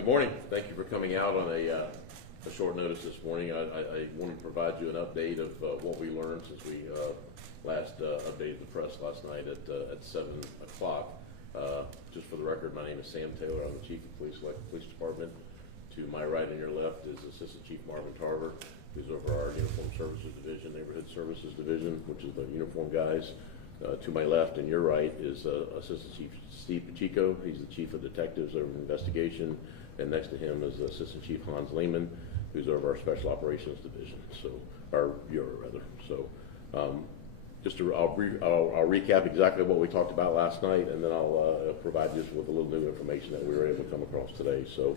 Good morning. Thank you for coming out on a short notice this morning. I wanted to provide you an update of what we learned since we last updated the press last night at 7 o'clock. Just for the record, my name is Sam Taylor. I'm the Chief of Police, Lakeland Police Department. To my right and your left is Assistant Chief Marvin Tarver, who's over our Uniform Services Division, Neighborhood Services Division, which is the uniform guys. To my left and your right is Assistant Chief Steve Pacheco. He's the Chief of Detectives over Investigation, and next to him is Assistant Chief Hans Lehman, who's over our Special Operations Division. So, our bureau rather. So, I'll recap exactly what we talked about last night, and then I'll provide you with a little new information that we were able to come across today. So,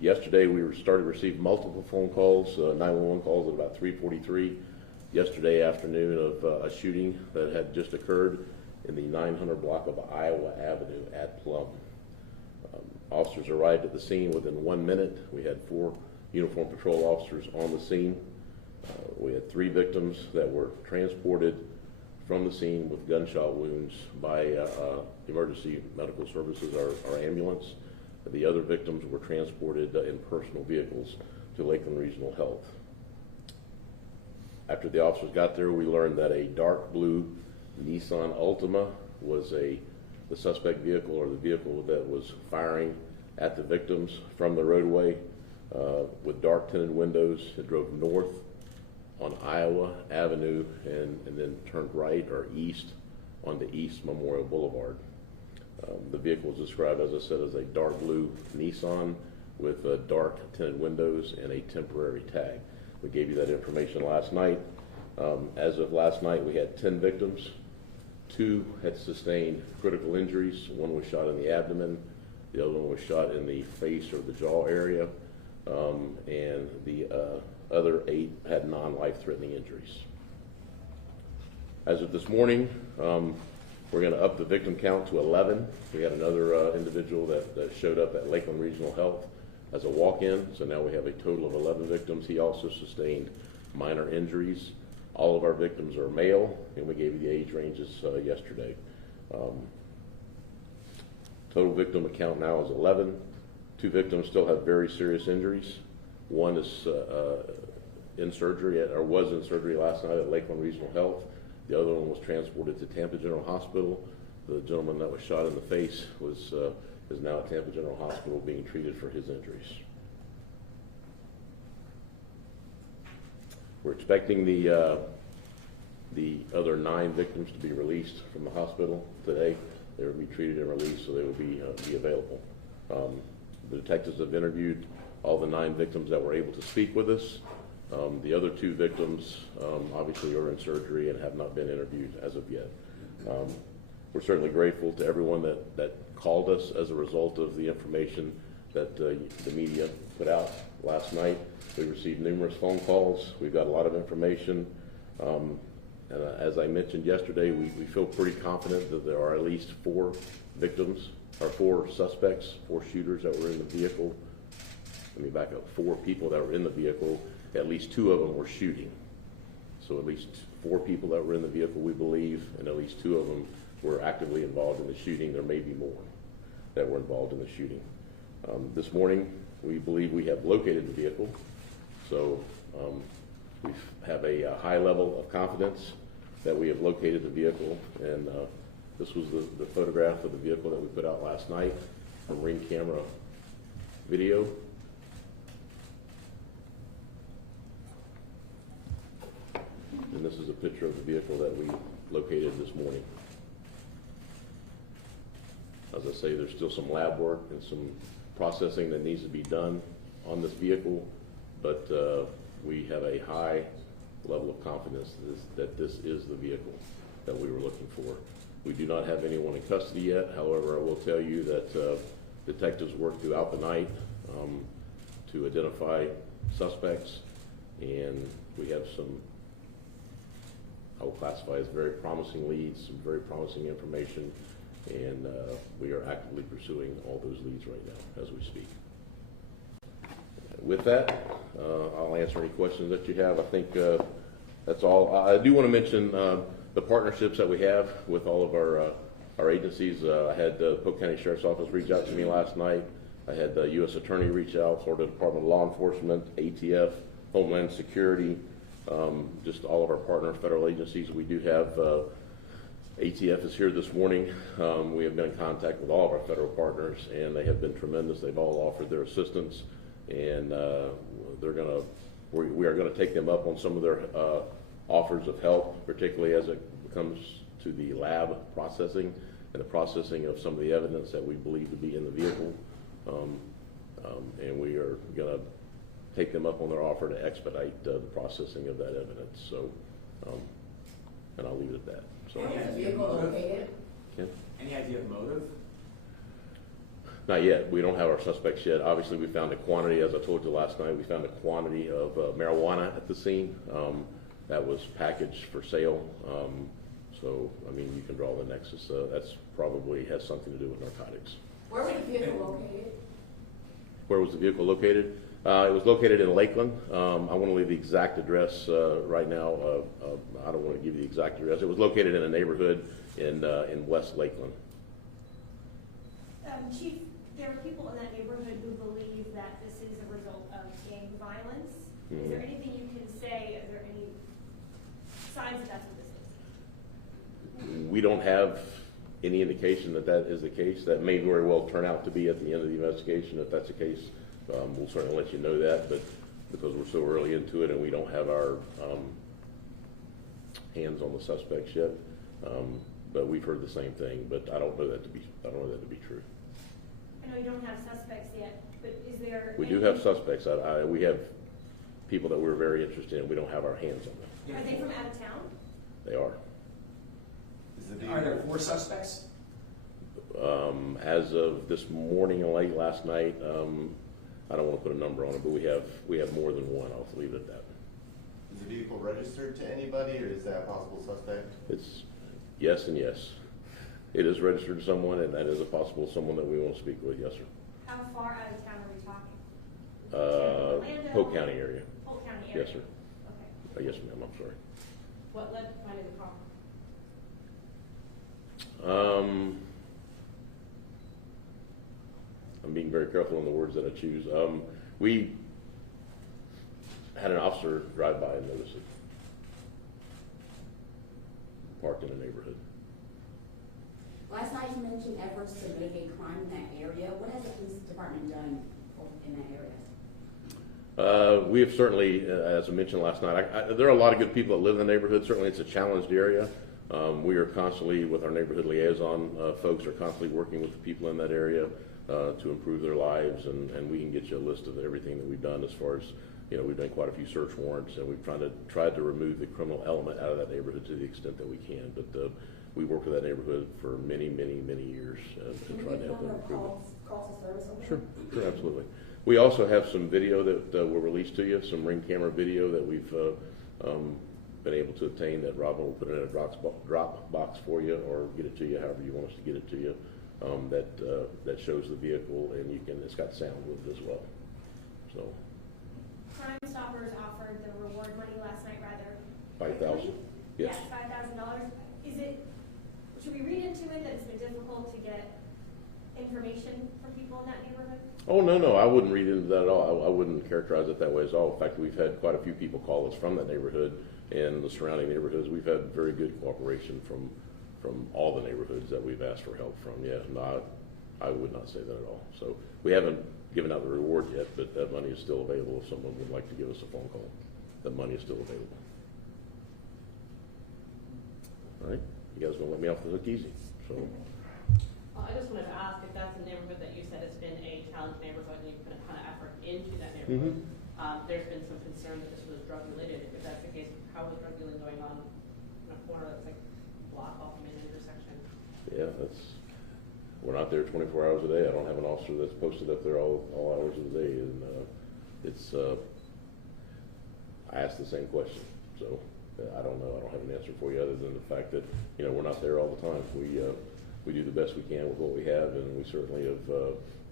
yesterday we started to receive multiple phone calls, 911 calls at about 3:43. Yesterday afternoon of a shooting that had just occurred in the 900 block of Iowa Avenue at Plum. Officers arrived at the scene within 1 minute. We had 4 uniform patrol officers on the scene. We had 3 victims that were transported from the scene with gunshot wounds by emergency medical services, our ambulance. The other victims were transported in personal vehicles to Lakeland Regional Health. After the officers got there, we learned that a dark blue Nissan Altima was the suspect vehicle, or the vehicle that was firing at the victims from the roadway with dark tinted windows. It drove north on Iowa Avenue and then turned right or east onto East Memorial Boulevard. The vehicle was described, as I said, as a dark blue Nissan with dark tinted windows and a temporary tag. We gave you that information last night. As of last night, we had 10 victims. 2 had sustained critical injuries. 1 was shot in the abdomen. The other one was shot in the face or the jaw area. And the other 8 had non-life-threatening injuries. As of this morning, we're going to up the victim count to 11. We had another individual that showed up at Lakeland Regional Health as a walk-in, so now we have a total of 11 victims. He also sustained minor injuries. All of our victims are male, and we gave you the age ranges yesterday. Total victim count now is 11. 2 victims still have very serious injuries. 1 is in surgery, or was in surgery last night at Lakeland Regional Health. The other one was transported to Tampa General Hospital. The gentleman that was shot in the face is now at Tampa General Hospital being treated for his injuries. We're expecting the other 9 victims to be released from the hospital today. They will be treated and released, so they will be available. The detectives have interviewed all the 9 victims that were able to speak with us. The other 2 victims obviously are in surgery and have not been interviewed as of yet. We're certainly grateful to everyone that called us as a result of the information that the media put out last night. We received numerous phone calls. We've got a lot of information. And as I mentioned yesterday, we feel pretty confident that there are at least 4 victims, or 4 suspects, 4 shooters that were in the vehicle. Let me back up. 4 people that were in the vehicle. At least 2 of them were shooting. So at least 4 people that were in the vehicle, we believe, and at least 2 of them were actively involved in the shooting. There may be more that were involved in the shooting. This morning, we believe we have located the vehicle. So we have a high level of confidence that we have located the vehicle. And this was the photograph of the vehicle that we put out last night from Ring camera video. And this is a picture of the vehicle that we located this morning. As I say, there's still some lab work and some processing that needs to be done on this vehicle, but we have a high level of confidence that this is the vehicle that we were looking for. We do not have anyone in custody yet. However, I will tell you that detectives worked throughout the night to identify suspects, and we have some, I will classify as very promising leads, some very promising information, and we are actively pursuing all those leads right now as we speak. With that, I'll answer any questions that you have. I think that's all. I do want to mention the partnerships that we have with all of our agencies. I had the Polk County Sheriff's Office reach out to me last night I had the U.S. Attorney reach out, Florida Department of Law Enforcement, ATF, Homeland Security, just all of our partner federal agencies. We do have ATF is here this morning. We have been in contact with all of our federal partners, and they have been tremendous. They've all offered their assistance, and we are going to take them up on some of their offers of help, particularly as it comes to the lab processing and the processing of some of the evidence that we believe to be in the vehicle. And we are going to take them up on their offer to expedite the processing of that evidence. So, and I'll leave it at that. So, Any idea of motive? Any idea of motive? Not yet. We don't have our suspects yet. Obviously, we found a quantity, as I told you last night, we found a quantity of marijuana at the scene that was packaged for sale. So, I mean, you can draw the nexus. That's probably has something to do with narcotics. Where was the vehicle located? Where was the vehicle located? It was located in Lakeland. I want to leave the exact address right now. I don't want to give you the exact address. It was located in a neighborhood in West Lakeland. Chief, there are people in that neighborhood who believe that this is a result of gang violence. Is there anything you can say? Are there any signs that that's what this is? We don't have any indication that that is the case. That may very well turn out to be at the end of the investigation. If that's the case, we'll certainly let you know that. But because we're so early into it and we don't have our hands on the suspects yet, but we've heard the same thing. But I don't know that to be true. I know you don't have suspects yet, but is there? We do have suspects. We have people that we're very interested in. We don't have our hands on them. Are they from out of town? They are. Are there 4 suspects? As of this morning and late last night, I don't want to put a number on it, but we have more than one. I'll leave it at that. Is the vehicle registered to anybody, or is that a possible suspect? It's yes and yes. It is registered to someone, and that is a possible someone that we want to speak with. Yes, sir. How far out of town are we talking? Polk County area. Polk County area. Yes, sir. Okay. Yes, ma'am. I'm sorry. What led to finding the car? I'm being very careful in the words that I choose. We had an officer drive by and notice it, parked in a neighborhood. Last night you mentioned efforts to mitigate crime in that area. What has the police department done in that area? We have certainly, as I mentioned last night, there are a lot of good people that live in the neighborhood. Certainly it's a challenged area. We are constantly, with our neighborhood liaison folks, are constantly working with the people in that area to improve their lives, and we can get you a list of everything that we've done as far as, we've done quite a few search warrants, and we've tried to remove the criminal element out of that neighborhood to the extent that we can. But we worked with that neighborhood for many, many, many years and tried to help them improve it. Calls to service over Sure, absolutely. We also have some video that will release to you, some ring camera video that we've been able to obtain that Robin will put in a drop box for you, or get it to you however you want us to get it to you. That shows the vehicle, and it's got sound with it as well. So. Crime Stoppers offered the reward money last night, rather. $5,000. Yes. $5,000. Should we read into it that it's been difficult to get information from people in that neighborhood? Oh, no, I wouldn't read into that at all. I wouldn't characterize it that way at all. In fact, we've had quite a few people call us from that neighborhood and the surrounding neighborhoods. We've had very good cooperation from all the neighborhoods that we've asked for help from. Yeah, no, I would not say that at all. So we haven't given out the reward yet, but that money is still available if someone would like to give us a phone call. That money is still available. All right, you guys want to let me off the hook easy. So. Well, I just wanted to ask if that's a neighborhood that you said has been a challenged neighborhood and you've put a ton of effort into that neighborhood. There's been some concern that this was drug related. If that's the case, how is drug dealing going on in a corner that's like a block off from an intersection? Yeah, we're not there 24 hours a day. I don't have an officer that's posted up there all hours of the day, and I asked the same question. So I don't know. I don't have an answer for you other than the fact that we're not there all the time. We do the best we can with what we have, and we certainly have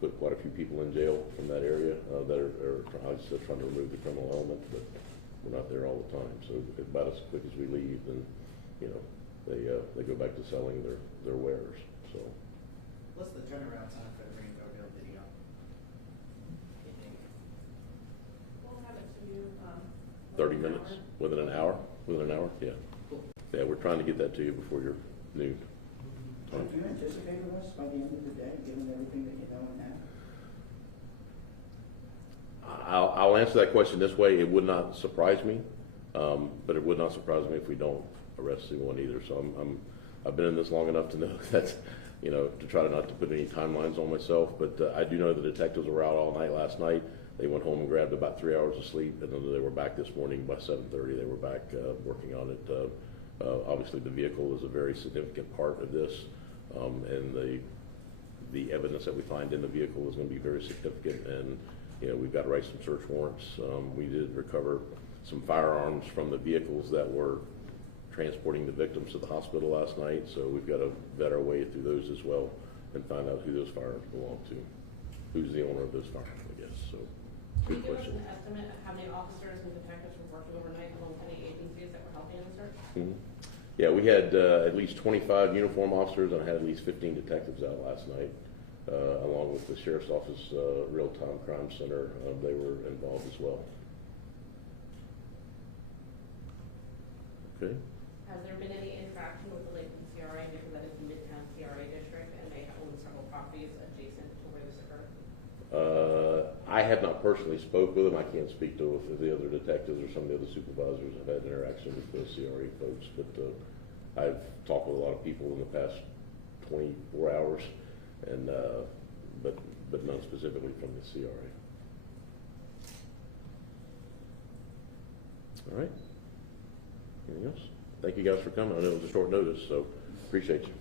put quite a few people in jail from that area that are trying to remove the criminal element, but we're not there all the time. So about as quick as we leave, then they go back to selling their wares. So What's the turnaround time for the green drug deal video? 30 minutes, within an hour, yeah. Yeah, we're trying to get that to you before your noon. Do you anticipate arrests by the end of the day, given everything that you know now? I'll answer that question this way. It would not surprise me, but it would not surprise me if we don't arrest anyone either. So I've been in this long enough to know that, you know, to try to not to put any timelines on myself. But I do know the detectives were out all night last night. They went home and grabbed about 3 hours of sleep, and then they were back this morning by 7:30. They were back working on it. Obviously, the vehicle is a very significant part of this, and the evidence that we find in the vehicle is going to be very significant. And you know, we've got to write some search warrants. We did recover some firearms from the vehicles that were transporting the victims to the hospital last night, so we've got to vet our way through those as well and find out who those firearms belong to, who's the owner of those firearms, I guess. So, Can you good give us question. an estimate of how many officers and detectives were working overnight among any agencies that were helping in the search? Mhm. Yeah, we had at least 25 uniform officers, and I had at least 15 detectives out last night, along with the Sheriff's Office Real-Time Crime Center. They were involved as well. Okay. Has there been any interaction with the Lakeland CRA, because that is the Midtown CRA district, and they own several properties adjacent to where this occurred? I have not personally spoke with them. I can't speak to if the other detectives or some of the other supervisors have had interaction with the CRA folks, but I've talked with a lot of people in the past 24 hours, and but none specifically from the CRA. All right. Anything else? Thank you guys for coming. I know it was a short notice, so appreciate you.